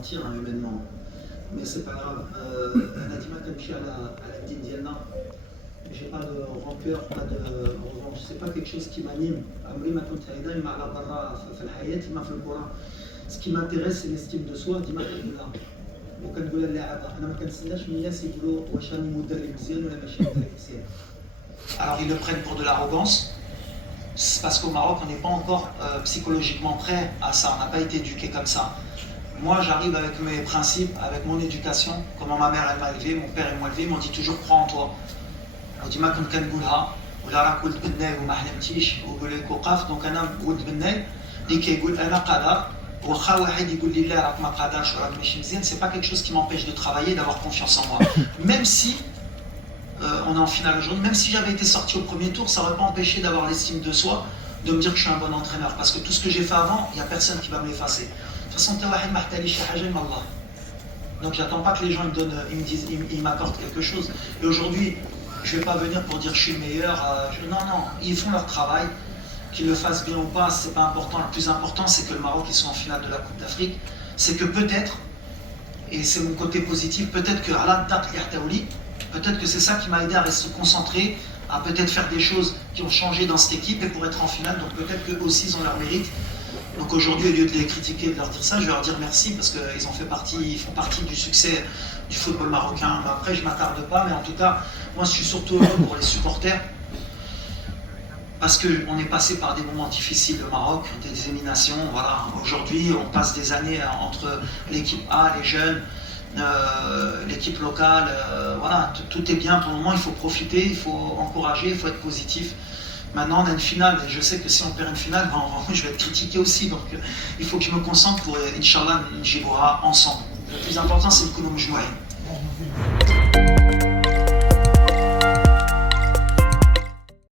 ralentir hein, humainement. Mais c'est pas grave. أنا ديما كنمشي على الدين ديالنا. J'ai pas de rancœur, pas de revanche. C'est pas quelque chose qui m'anime. عمري ما كنت هيدا ديما على برا في الحياة ديما في الكرة. Ce qui m'intéresse c'est l'estime de soi ديما كنقولها. وكنقولها للاعبة. أنا ما كنتسناش من الناس يقولوا واش راني مدرب مزيان ولا ماشي مدرب مزيان. Alors ils le prennent pour de l'arrogance. C'est parce qu'au Maroc, on n'est pas encore psychologiquement prêt à ça, on n'a pas été éduqué comme ça. Moi, j'arrive avec mes principes, avec mon éducation, comment ma mère elle m'a élevé, mon père il m'a élevé, ils m'ont dit toujours crois en toi. ديما كنت كنقولها ولا راك ولد بناي وما حلمتيش ويقول لك وقف دونك انا ولد بناي اللي كيقول انا قادر واخا واحد يقول لي لا راك ما قادرش وراك ماشي مزيان c'est pas quelque chose qui m'empêche de travailler d'avoir confiance en moi même si on est en finale aujourd'hui, même si j'avais été sorti au premier tour, ça n'aurait pas empêché d'avoir l'estime de soi, de me dire que je suis un bon entraîneur. Parce que tout ce que j'ai fait avant, il n'y a personne qui va me l'effacer. De toute façon, donc j'attends pas que les gens ils me disent, ils m'accordent quelque chose. Et aujourd'hui, je ne vais pas venir pour dire que je suis le meilleur. Non, ils font leur travail. Qu'ils le fassent bien ou pas, c'est pas important. Le plus important, c'est que le Maroc, ils sont en finale de la Coupe d'Afrique. C'est que peut-être, et c'est mon côté positif, peut-être que Alan Tak Yartaouli, peut-être que c'est ça qui m'a aidé à rester concentré, à peut-être faire des choses qui ont changé dans cette équipe et pour être en finale. Donc peut-être qu'eux aussi ils ont leur mérite. Donc aujourd'hui, au lieu de les critiquer et de leur dire ça, je vais leur dire merci parce qu'ils font partie du succès du football marocain. Mais après, je ne m'attarde pas, mais en tout cas, moi je suis surtout heureux pour les supporters parce qu'on est passé par des moments difficiles au Maroc, des éliminations. Voilà. Aujourd'hui, on passe des années entre l'équipe A, les jeunes, l'équipe locale, voilà, tout est bien pour le moment, il faut profiter, il faut encourager, il faut être positif. Maintenant on a une finale et je sais que si on perd une finale, je vais être critiqué aussi, donc il faut que je me concentre pour Inch'Allah Njibora ensemble. Le plus important c'est le Kounoum Jouaï.